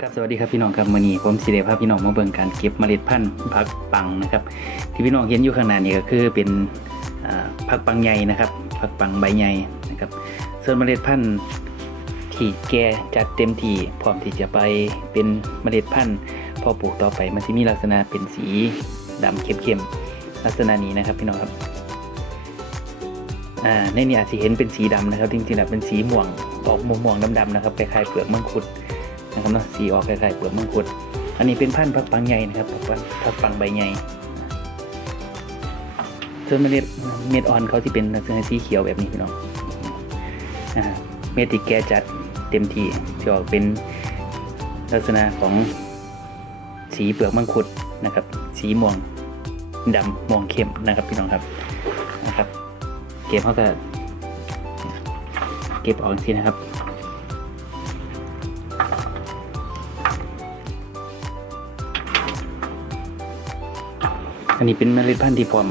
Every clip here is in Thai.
ครับสวัสดีครับพี่น้องครับมื้อนี้ผมสิได้พาพี่น้องมาเบิ่งการเก็บเมล็ดพันธุ์ผักปังนะครับ ที่พี่น้องเห็นอยู่ข้างหน้านี่ก็คือเป็นผักปังใหญ่นะครับผักปังใบใหญ่นะครับ ส่วนเมล็ดพันธุ์ที่แก่จัดเต็มที่พร้อมที่จะไปเป็นเมล็ดพันธุ์พอปลูกต่อไปมันจะมีลักษณะเป็นสีดำเข้มๆลักษณะนี้นะครับพี่น้องครับอ่าในนี้อาจจะเห็นเป็นสีดำนะครับจริงๆแล้วเป็นสีม่วงออกม่วงๆดำๆนะครับคล้ายๆเปลือกมังคุด นะครับเนาะสีออกคล้ายๆเปลือกมังคุดอันนี้เป็นพันธุ์ผักปังใหญ่นะครับผักปังผักปังใบใหญ่ส่วนเมล็ดเม็ดอ่อนเขาที่เป็นลักษณะสีเขียวแบบนี้พี่น้องเม็ดที่แก่จัดเต็มที่จะออกเป็นลักษณะของสีเปลือกมังคุดนะครับ สีม่วงดำม่วงเข้มนะครับพี่น้องครับนะครับ เก็บเขาก็เก็บออกทีนะครับ อันนี้เป็นเมล็ดพันธุ์ที่ผม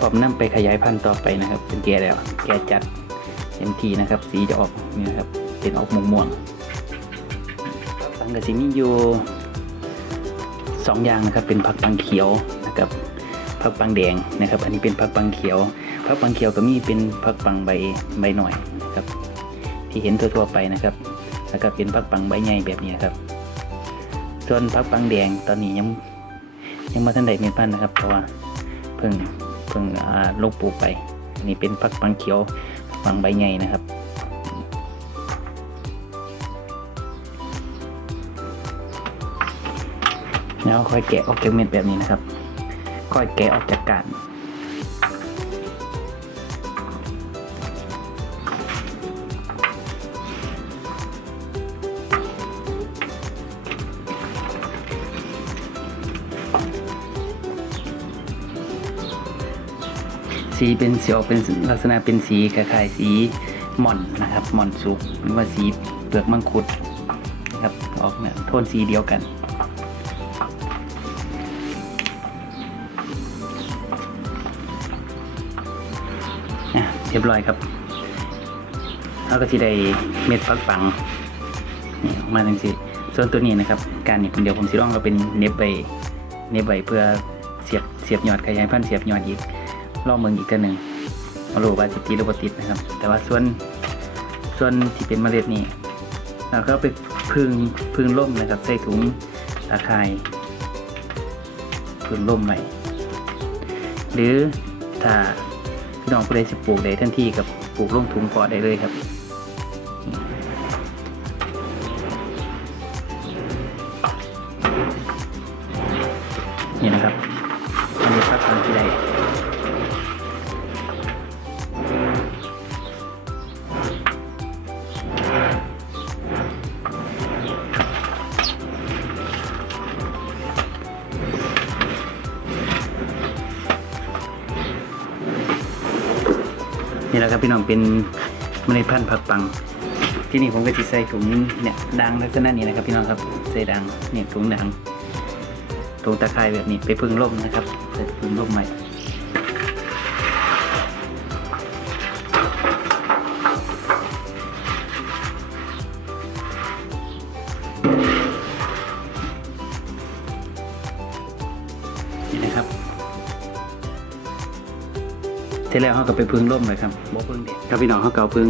ผมนำไปขยายพันธุ์ต่อไปนะครับ เป็นแก่แล้ว แก่จัดเต็มทีนะครับ สีจะออกนี่นะครับ เป็นออกม่วงม่วงๆผังกับสีมีอยู่สองอย่างนะครับ เป็นผักปังเขียวนะครับผักปังแดงนะครับ อันนี้เป็นผักปังเขียวผักปังเขียวก็มีเป็นผักปังใบใบหน่อยนะครับ ที่เห็นทั่วๆไปนะครับแล้วก็เป็นผักปังใบใหญ่แบบนี้ครับ ส่วนผักปังแดงตอนนี้ยัง ยังมาทันใดเม็ดพันนะครับ เพราะว่าเพิ่งเพิ่งลงปลูกไป นี่เป็นผักปังเขียวผักปังใบใหญ่นะครับแล้วค่อยแกะออกจากเม็ดแบบนี้นะครับ ค่อยแกะออกจากกาน สีเป็นสีออกเป็นลักษณะเป็นสีคล้ายๆสีหม่อนนะครับหม่อนสุกหรือว่าสีเปลือกมังคุดนะครับออกเนี่ยโทนสีเดียวกันอะเรียบร้อยครับเราก็ที่ได้เม็ดฟักปังนี่ออกมาจังสิส่วนตัวนี้นะครับ การนี่เดี๋ยวผมสิลองเราเป็นเน็บใบเน็บใบเพื่อเสียบเสียบยอดขยายพันธุ์เสียบยอดอีก ลองเมืองอีกตัวหนึ่งมารูว่าสิติหรือบ่ติดนะครับ แต่ว่าส่วนส่วนที่เป็นเมล็ดนี่เราก็ไปพึ่งพึ่งล่มนะครับ ใส่ถุงตะไคร้พึ่งล่มไว้หรือถ้าพี่น้องผู้ใดสิปลูกได้ทันทีกับปลูกลงถุงเพาะได้เลยครับนี่นะครับ นี่แหละครับพี่น้องเป็นเมล็ดพันธุ์ผักปัง ที่นี่ผมก็จะใส่ถุงเนี่ยดังลักษณะนี้นะครับ พี่น้องครับใส่ดังเนี่ยถุงดังถุงตะไคร้แบบนี้ไปพึ่งร่มนะครับใส่พึ่งร่มใหม่ เสร็จแล้วเขาก็ไปพึ่งร่มเลยครับบ่พึ่งเด็ดครับพี่น้องเขาก็เอาพึ่ง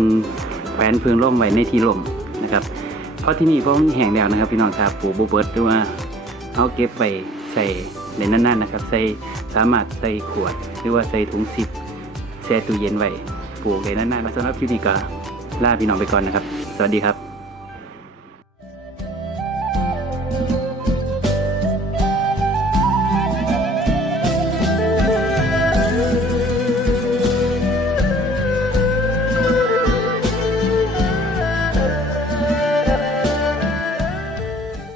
แขวนพึ่งร่มไว้ในที่ร่มนะครับ เพราะที่นี่เพราะมันแห้งแล้วนะครับ พี่น้องถ้าปลูกบเบิร์ดหรือว่าเอาเก็บไปใส่ในนั่นๆนะครับ ใส่สามารถใส่ขวด หรือว่าใส่ถุงซิปแช่ตู้เย็นไว้ปลูกในนั่นๆมาสำหรับคลิปนี้ก็ลาพี่น้องไปก่อนนะครับ สวัสดีครับ